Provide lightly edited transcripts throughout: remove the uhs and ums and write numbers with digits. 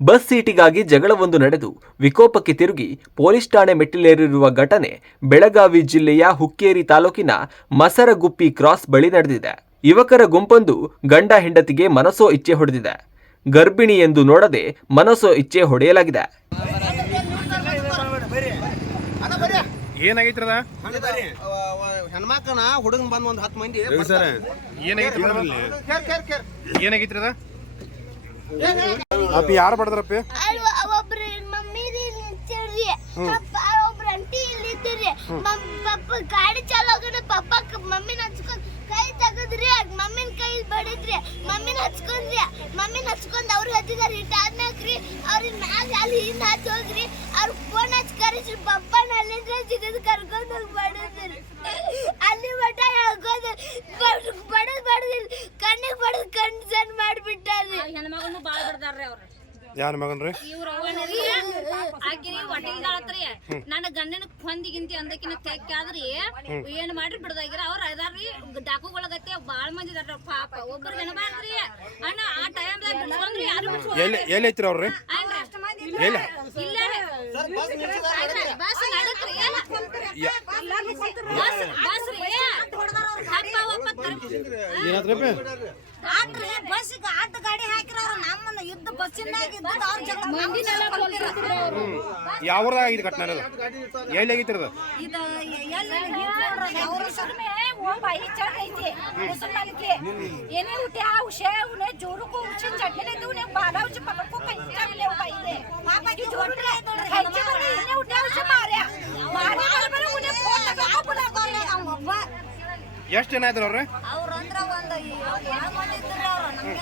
Bus ಸೀಟಿಗಾಗಿ ಜಗಳವೊಂದು ನಡೆದು ವಿಕೋಪಕ್ಕೆ ತಿರುಗಿ ಪೊಲೀಸ್ ಠಾಣೆ ಮೆಟ್ಟಿಲೇರಿರುವ ಘಟನೆ ಬೆಳಗಾವಿ ಜಿಲ್ಲೆಯ ಹುಕ್ಕೇರಿ ತಾಲೂಕಿನ ಮಸರಗುಪ್ಪಿ ಕ್ರಾಸ್ ಬಳಿ ನಡೆದಿದೆ. ಯುವಕರ ಗುಂಪೊಂದು ಗಂಡ ಹೆಂಡತಿಗೆ ಮನಸೋ ಇಚ್ಛೆ ಹೊಡೆದಿದೆ. ಗರ್ಭಿಣಿ ಎಂದು ನೋಡದೆ ಮನಸೋ ಇಚ್ಛೆ ಹೊಡೆಯಲಾಗಿದೆ. ಏನಾಗೈತ್ರದ ಹೆಣ್ಮಕ್ಳನ ಹುಡುಗನ್ ಬಂದ್ ಒಂದ್ 10 ಮಂದಿ ಏನಾಗೈತ್ರದ ಅಪ್ಪಿ ಯಾರು ಬಡದ್ರಪ್ಪಿ ಒಬ್ರು ಮಮ್ಮಿ ನಿಂತಿರ್ರಿ ಒಬ್ರು ಅಂಟಿ ಇಲ್ಲಿದ್ರಿ ಪಪ್ಪ ಗಾಡಿ ಚಾಲೋಗನ ಪಪ್ಪ ಮಮ್ಮಿನ ಹಚ್ಕೊಂಡ್ ಕೈ ತಗದ್ರಿ ಮಮ್ಮಿನ ಕೈ ಬಡಿದ್ರಿ ಮಮ್ಮಿನ ಹಚ್ಕೊಂಡ್ ಅವ್ರು ಹತ್ತಿದಾರ ಇಟ್ಟಾದ್ನಾಕ್ರಿ ಅವ್ರಿಗೆ ಮ್ಯಾಗ ಅಲ್ಲಿ ಹಿಂದ್ ಹಚ್ಚಿ ಹೋಗ್ರಿ ಅವ್ರ ಫೋನ್ ಹಚ್ಚಿ ಕರೆಸ್ರಿ ಪಪ್ಪನ ಅಲ್ಲಿಂದ ಜಿಗದ್ ಕರ್ಕೊಂಡ್ ಹೋಗಿ ಬಡಿದ್ರಿ ಅಲ್ಲಿ ಮಠ ಹೇಳ್ಕೋದು ಬಡದ್ ಕಣ್ಣಿಗೆ ಬಡದ್ ಕಣ್ ಸಣ್ಣ ಮಾಡ್ಬಿಟ್ಟಾರ್ರಿ. ಹೆಣ್ಮಗನು ಬಾಳ ಬಿಡ್ತಾರ್ರಿ ಅವ್ರು. ಯಾರ ಮಗನ್ರಿ ಇವ್ರ ಆಕಿರಿ ಹೊಟ್ಟಿಲ್ದಾಳತ್ರಿ ನನ್ನ ಗಂಡನ ಹೊಂದಿಗಿಂತಿ ಅಂದಕಿನ ತೆಕ್ಕಾದ್ರಿ ಏನ್ ಮಾಡ್ರಿ ಬಿಡದಾಗಿರ ಅವ್ರ ಅದಾರ್ರಿ ಡಾಕುಗಳಗತ್ತೆ ಬಾಳ ಮಂದಿ ಇದಾರ ಪಾಪ ಒಬ್ಬರು ಜನಬಾರ್ದ್ರಿ ಅಣ್ಣ ಆ ಟೈಮ್ದಾಗ ಬಿಡ್ಕೊಂಡ್ರಿ ಯಾರು ಎಲ್ಲಿ ಐತ್ರಿ ಅವ್ರಿ ಇಲ್ಲ ಬಸ್ ನಡಕ್ರಿ ಬಸ್ ರೀ ಅಪ್ಪ ಒಪ್ಪತ್ರಿ ಏನಾದ್ರಪ್ಪಿ ಆಟ್ರಿ ಬಸ್ಸಿಗೆ ಆಟ ಗಾಡಿ ಹಾಕಿರೋರು ನಮ್ಮನ್ನ ಯುದ್ಧ ಬಸ್ಸಿನಾಗ ಇದ್ದದ್ದು ಅವ್ರ ಜಗಳ ಮಂದಿನೆಲ್ಲ ಕೊಲ್ತಿರ್ತಾರೆ ಅವರು. ಯಾವ ಊರಾಗ ಆಗಿದ್ದು ಘಟನೆ ಅದು ಎಲ್ಲಿ ಆಗಿತ್ರಿ ಅದು ಇದು ಎಲ್ಲಿ ಅವರು ಸರ್ಮೆ ಓ ಬಾಯಿ ಚढ़ ಐತಿ ಮುಸಲ್ಮಾನಕ್ಕೆ ಏನೇ ಉಟ್ಟಿ ಆ ಉಷೆ ಉನೆ ಜೋರು को उची चटने दे उन्हें बाला उची पकड़ को कहीं ले भाई दे पापा की जोड़ने खाइचे बने इन्हें उठा उसे मारे पर उन्हें फोन लगा को बुला कर हम अब्बा ಎಷ್ಟು ಜನ ಇದ್ರು ಅವ್ರೆ ಅವ್ರ ಅಂದ್ರ ಒಂದು ಯಾವ ಮಂದಿ ಇದ್ರು ಅವ್ರು ನಮಗೆ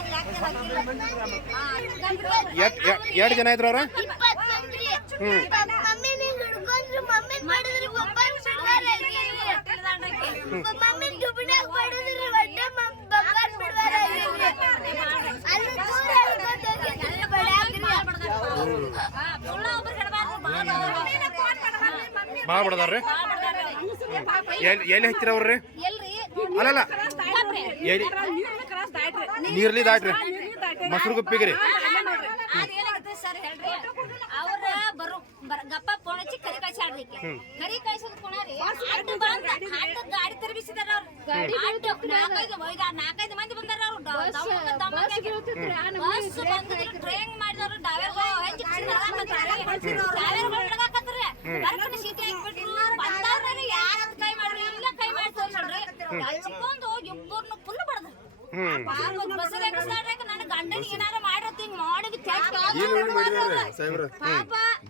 ಯಾಕೆ ಹಾಕಿಲ್ಲ ಎರಡು ಜನ ಇದ್ರು ಅವ್ರ 20 ಮಂದಿ ಮಮ್ಮಿ ನೀ ಹಿಡ್ಕೊಂಡ್ರು ಮಮ್ಮಿ ಮಾಡಿದ್ರಿ ಒಬ್ಬನ್ ಬಿಡ್ವಾರ ಮಮ್ಮಿ ದುಬಿನಾಗ ಮಾಡಿದ್ರಿ ಒಡ್ಡೆ ಬಬ್ಬನ್ ಬಿಡ್ವಾರ ಅಲ್ಲಿ ದೂರ ಹಿಡ್ಕೊಂಡು ಹೋಗಿದ್ರಿ ಬಡಾಗ್ರಿ ಸುಳ್ಳ ಒಬ್ಬರು ಹಿಡಬಾರ್ದು ಭಾಳ ಬಡದಾರ್ರಿ ಎಲ್ಲಿ ಹಚ್ಚಿರ ಅವ್ರಿ ಅಲ್ಲಲ್ಲ ಎಲ್ಲಿ ನೀರ್ಲಿ ದಾಟ್ರಿ ಮೊಸರು ಗುಪ್ಪಿಗ್ರಿ ಸರ್ ಹೇಳ್ರಿ ಅವ್ರ ಬರು ಗಪ್ಪ ಫೋನ್ ಹಚ್ಚಿ ಕರಿ ಕಳ್ಸಾಡ್ಲಿಕ್ಕೆ ಕರಿ ಕಳ್ಸೋದ್ ಕೊಣರಿ ಅಡ್ಡ ಬಂದ ಅಡ್ಡ ಗಾಡಿ ತರಬಿಸಿದಾರ ಅವ್ರು ನಾಲ್ಕೈದು ಮಂದಿ ಬಂದಾರ ಅವ್ರು ಬಸ್ ಬಂದ್ರಿ ಟ್ರೈನ್ ಮಾಡಿದವ್ರು ಡ್ರೈವರ್ಗಳು ಬರ್ಕೊಂಡು ಸೀಟಿ ಹಾಕ್ಬಿಟ್ರು ಬಂದವ್ರಿ ಯಾರು ಕೈ ಮಾಡ್ರಿ ಇಲ್ಲ ಕೈ ಮಾಡಿ ತೋರ್ಸಲ್ರಿ ಹಚ್ಕೊಂಡು ಇಬ್ಬರನ್ನು ಫುಲ್ ಬಡದ್ರಿ ಬಸ್ಸಲ್ಲಿ ನನ್ನ ಗಂಡನ ಏನಾರ ಮಾಡಿರ್ತೀನಿ ಮಾಡಿ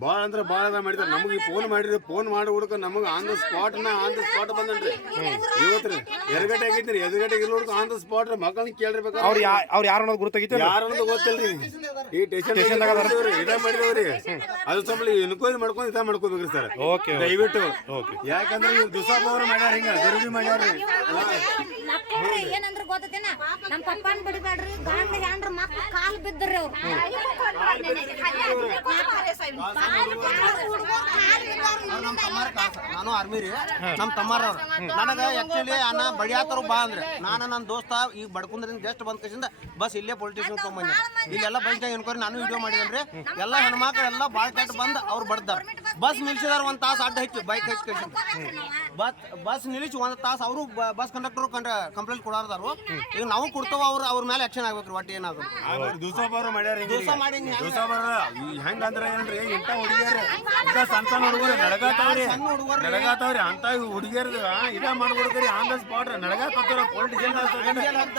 ಬಾಳ ಅಂದ್ರ ಬಾಳ ಮಾಡಿದಾರ ನಮಗೆ ಫೋನ್ ಮಾಡಿರಿ ಫೋನ್ ಮಾಡಿ ಹುಡುಕ ನಮಗೆ ಆನ್ ದ ಸ್ಪಾಟ್ ಬಂದನ್ರಿ ಇವತ್ರಿ ಎದುರುಗಡೆ ಆಗೈತ್ರಿ ಎದುರುಗಡೆ ಹುಡುಕ ಆನ್ ದ ಸ್ಪಾಟ್ ಮಕ್ಕಳನ್ನ ಕೇಳಿರ್ಬೇಕು ಅವ್ರು ಯಾರು ಅನ್ನೋದು ಗುರುತಾಗಿತ್ತು ಯಾರು ಅನ್ನೋದು ಗೊತ್ತಿಲ್ರಿ ಈ ಸ್ಟೇಷನ್ ಇದ ಮಾಡಿದವ್ರಿ ಅದು ಸ್ವಲ್ಪ ಎನ್ಕ್ವೈರಿ ಮಾಡ್ಕೊಂಡು ಇದ ಮಾಡ್ಕೋಬೇಕ್ರಿ ಸರ್ ಓಕೆ ದಯವಿಟ್ಟು ಯಾಕಂದ್ರೆ ಇವ್ರು ದುಸಾಬ್ ಅವ್ರು ಮಾಡ್ಯಾರ ಹಿಂಗ ಗರ್ಭಿ ಮಾಡ್ಯಾರ್ರಿ ಏನಂದ್ರ ಗೊತ್ತೇನ ನಮ್ ಪಪ್ಪನ್ ಬಿಡಬೇಡ್ರಿ ಗಂಡ ಹ್ಯಾಂಡ್ರ ಮಕ್ಳು ಕಾಲ್ ಬಿದ್ದ್ರಿ ಅವ್ರು ನಾನು ಆರ್ಮಿ ರೀ ನಮ್ ತಮ್ಮಾರ ನನಗ ಆಕ್ಚುಲಿ ಅನ್ನ ಬಡಿಯಾತರು ಬಾ ಅಂದ್ರೆ ನಾನು ನನ್ನ ದೋಸ್ತ ಈಗ ಬಡ್ಕೊಂಡ್ರಿಂದ ಜಸ್ಟ್ ಬಂದ ಕಸಿಂದ ಬಸ್ ಇಲ್ಲೇ ಪೊಲೀಸ್ ಸ್ಟೇಷನ್ ತಗೊಂಬಂದಿ ಇಲ್ಲೆಲ್ಲ ಬಸ್ ಎನ್ಕ್ವೈರಿ ನಾನು ವಿಡಿಯೋ ಮಾಡಿದ್ರೆ ಎಲ್ಲ ಹೆಣ್ಮಕ್ಳು ಎಲ್ಲ ಬಾಳ್ ಕೆಟ್ಟ ಬಂದ್ ಅವ್ರು ಬಡ್ದಾರ ಬಸ್ ನಿಲ್ಸಿದಾರ ಒಂದ್ ತಾಸ ಅಡ್ಡ ಹಚ್ಚಿ ಬೈಕ್ ಹಚ್ಚಿ ಕಸಿಂದ ಬಸ್ ನಿಲ್ಲಿಸಿ ಒಂದ್ ತಾಸ ಅವರು ಬಸ್ ಕಂಡಕ್ಟರ್ ಕಂಪ್ಲೇಂಟ್ ಕೊಡಾರ್ದಾರು ಈಗ ನಾವು ಕೊಡ್ತಾವ ಅವ್ರ ಮೇಲೆ ಆಕ್ಷನ್ ಆಗ್ಬೇಕ್ರಿ ಒಟ್ಟು ಏನಾದ್ರು ದುಸಾಬ್ ಅವ್ರು ಮಾಡ್ಯಾರ ದೋಸ ಹೆಂಗಂದ್ರ ಏನ್ರಿ ಇಂತ ಹುಡುಗಿಯರ್ ಸಣ್ಣ ಹುಡುಗರು ನಡಗಾತಾವ್ರಿ ಅಂತ ಹುಡುಗಿಯರ್ದು ಇದ ಮಾಡ್ಕೊಡ್ತೀರಿ ಆನ್ ದ ಸ್ಪಾಟ್ ನಡಗಾತಾರ ಪೊಲಿಟಿಷಿಯನ್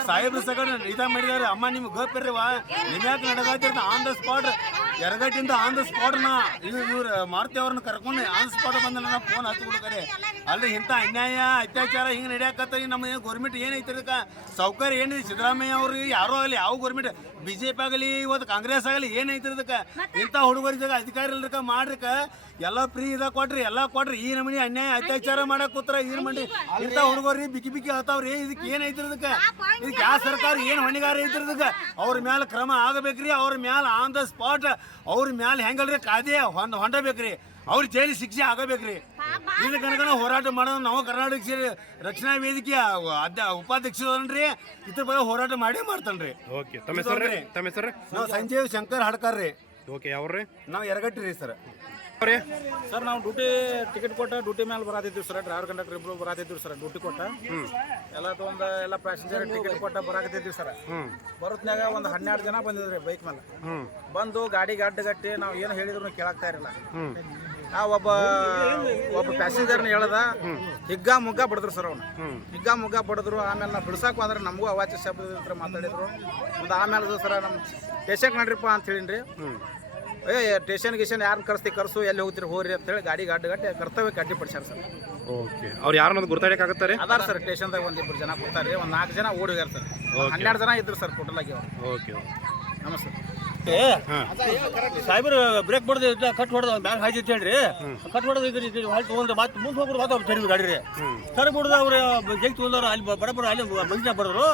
ಸಾಹೇಬ್ರು ಸಗಣ ಇದ ಮಾಡಿದಾರೆ ಅಮ್ಮ ನಿಮ್ಗೆ ಗೊತ್ತಿರ್ರಿವಾ ನಿಮ್ಯಾಕೆ ನಡಗಾತಿರ್ತ ಆನ್ ದ ಸ್ಪಾಟ್ ಎರಗಟ್ಟಿಂದ ಆನ್ ದ ಸ್ಪಾಟ್ ನ ಇವ್ರು ಮಾರುತಿ ಅವ್ರನ್ನ ಕರ್ಕೊಂಡು ಆನ್ ಸ್ಪಾಟ್ ಬಂದ ಫೋನ್ ಹಚ್ಚಿ ಬಿಡ್ತಾರೆ ಅಲ್ರಿ ಇಂಥ ಅನ್ಯಾಯ ಅತ್ಯಾಚಾರ ಹಿಂಗೆ ನಡೆಯಕತ್ತರಿ ನಮ್ಮ ಗೌರ್ಮೆಂಟ್ ಏನೈತಿ ಇದಕ್ಕೆ ಸೌಕರ್ಯ ಏನಿದೆ ಸಿದ್ದರಾಮಯ್ಯ ಅವ್ರಿಗೆ ಯಾರೋ ಆಗಲಿ ಯಾವ ಗೌರ್ಮೆಂಟ್ ಬಿಜೆಪಿ ಆಗಲಿ ಇವತ್ತು ಕಾಂಗ್ರೆಸ್ ಆಗಲಿ ಏನೈತಿ ಇದಕ್ಕೆ ಇಂಥ ಹುಡುಗರಿದಾಗ ಅಧಿಕಾರಿ ಇಲ್ದಕ್ಕ ಮಾಡ್ರಿಕ ಎಲ್ಲ ಫ್ರೀ ಇದ ಕೊಟ್ರಿ ಎಲ್ಲ ಕೊಟ್ರಿ ಈ ನಮೂನಿ ಅನ್ಯಾಯ ಅತ್ಯಾಚಾರ ಮಾಡಕ್ ಕೂತ್ರ ಏನ್ ಮಾಡಿ ಇಂಥ ಹುಡುಗರಿ ಬಿಕ್ಕಿ ಹತ್ತಾವ್ರಿ ಇದಕ್ಕೆ ಏನೈತಿ ಇದಕ್ಕೆ ಇದಕ್ಕೆ ಯಾವ ಸರ್ಕಾರ ಏನ್ ಹೊಣೆಗಾರ ಐತಿ ಇದಕ್ಕೆ ಅವ್ರ ಮ್ಯಾಲ ಕ್ರಮ ಆಗಬೇಕ್ರಿ ಅವ್ರ ಮ್ಯಾಲ ಆನ್ ದ ಸ್ಪಾಟ್ ಅವ್ರ ಮ್ಯಾಲ ಹೆಂಗಲ್ರಿ ಕಾಯ್ದೆ ಹೊಂಡಬೇಕ್ರಿ ಅವ್ರ ಜೈಲಿ ಶಿಕ್ಷೆ ಆಗಬೇಕ್ರಿ ಇದಕ್ಕೆ ಹೋರಾಟ ಮಾಡೋದು ನಾವು ಕರ್ನಾಟಕ ರಕ್ಷಣಾ ವೇದಿಕೆ ಉಪಾಧ್ಯಕ್ಷರನ್ರಿ ಇದ್ರ ಬಗ್ಗೆ ಹೋರಾಟ ಮಾಡೇ ಮಾಡ್ತಾನ್ರಿ ಓಕೆ ತಮ್ಮ ಹೆಸರು ನಾವು ಸಂಜೀವ್ ಶಂಕರ್ ಹಡ್ಕರ್ ರೀ ಓಕೆ ಯಾವ್ರಿ ನಾವು ಎರಗಟ್ಟಿ ರೀ ಸರ್. ಅವ್ರಿ ಸರ್ ನಾವು ಟಿಕೆಟ್ ಕೊಟ್ಟ ಡ್ಯೂಟಿ ಮೇಲೆ ಬರಾತಿದ್ವಿ ಸರ್. ಡ್ರೈವರ್ ಕಂಡಕ್ಟರ್ ಇಬ್ರು ಬರಾತಿದ್ವಿ ಸರ್. ಡ್ಯೂಟಿ ಕೊಟ್ಟ ಎಲ್ಲ ತೊಗೊಂಡು ಎಲ್ಲ ಪ್ಯಾಸೆಂಜರ್ ಟಿಕೆಟ್ ಕೊಟ್ಟ ಬರಾಕತ್ತಿದ್ವಿ ಸರ್. ಬರೋತ್ನಾಗ ಒಂದು 12 ಜನ ಬಂದಿದ್ರಿ ಬೈಕ್ ಮೇಲೆ. ಬಂದು ಗಾಡಿಗೆ ಅಡ್ಡಗಟ್ಟಿ ನಾವು ಏನು ಹೇಳಿದ್ರು ಕೇಳಾಕ್ತಾ ಇರಲಿಲ್ಲ. ಆ ಒಬ್ಬ ಪ್ಯಾಸೆಂಜರ್ನ ಹೇಳ್ದ ಹಿಗ್ಗ ಮುಗ್ಗ ಬಡಿದ್ರು ಸರ್. ಅವ್ನು ಹಿಗ್ಗ ಮುಗ್ಗ ಬಡಿದ್ರು. ಆಮೇಲೆ ನಾವು ಬಿಡ್ಸಾಕು ಅಂದ್ರೆ ನಮಗೂ ಅವಾಚ್ಯ ಶಬ್ದ ಮಾತಾಡಿದ್ರು. ಒಂದು ಆಮೇಲೆ ಸರ ನಮ್ಮ ಸ್ಟೇಷನ್ಗೆ ನಡ್ರಿಪ್ಪ ಅಂತ ಹೇಳಿನ್ರಿ. ಸ್ಟೇಷನ್ ಗಿಷನ್ ಯಾರನ್ನ ಕರ್ಸು ಎಲ್ಲಿ ಹೋಗ್ತೀರಿ ಹೋಗ್ರಿ ಅಂತ ಹೇಳಿ ಗಾಡಿಗೆ ಅಡ್ಡಗಟ್ಟಿ ಕರ್ತವ್ಯಕ್ಕೆ ಅಡ್ಡಿಪಡಿಸ್ಯಾರ ಸರ್. ಓಕೆ ಅವ್ರು ಯಾರನ್ನೋದು ಗುರ್ತಾಡಕ್ಕಾಗತ್ತಾರೆ? ಅದಾರ ಸರ್ ಸ್ಟೇಷನ್ದಾಗ ಒಂದಿಬ್ಬರು ಜನ ಕೂತಾರೆ. ಒಂದು 4 ಜನ ಓಡಿ ಹೋಗ್ಯಾರ ಸರ್. 12 ಜನ ಇದ್ರು ಸರ್ ಟೋಟಲ್ ಆಗಿ ಅವ್ರು. ಓಕೆ ನಮಸ್ತೆ. ಸಾಹೇಬ್ರು ಬ್ರೇಕ್ ಹೊಡೆದು ಕಟ್ ಹೊಡೆದು ಬ್ಯಾಗ್ ಹಾಯ್ತು ಹೇಳ್ರಿ. ಕಟ್ ಹೊಡೆದು ಹೊಳ್ಳಿ ತೊಗೊಂಡ್ರೆ ಮತ್ತೆ ಮುಂದೆ ಹೋಗ್ರು ಮಾತು ಸರಿ ಗಾಡಿ ರೀ ಸರ್ ಬಿಡುದು. ಅವ್ರು ಜಗ್ ತೊಗೊಂಡವ್ರು ಅಲ್ಲಿ ಬಡ ಅಲ್ಲಿ ಬಂದಿನ ಬಡಿದ್ರು.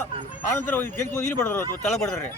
ಆನಂತರ ಜಗ್ ತೊಗೊಂಡು ಇಲ್ಲಿ ಬಡಿದ್ರು ತಲೆ ಬಡಿದ್ರಿ.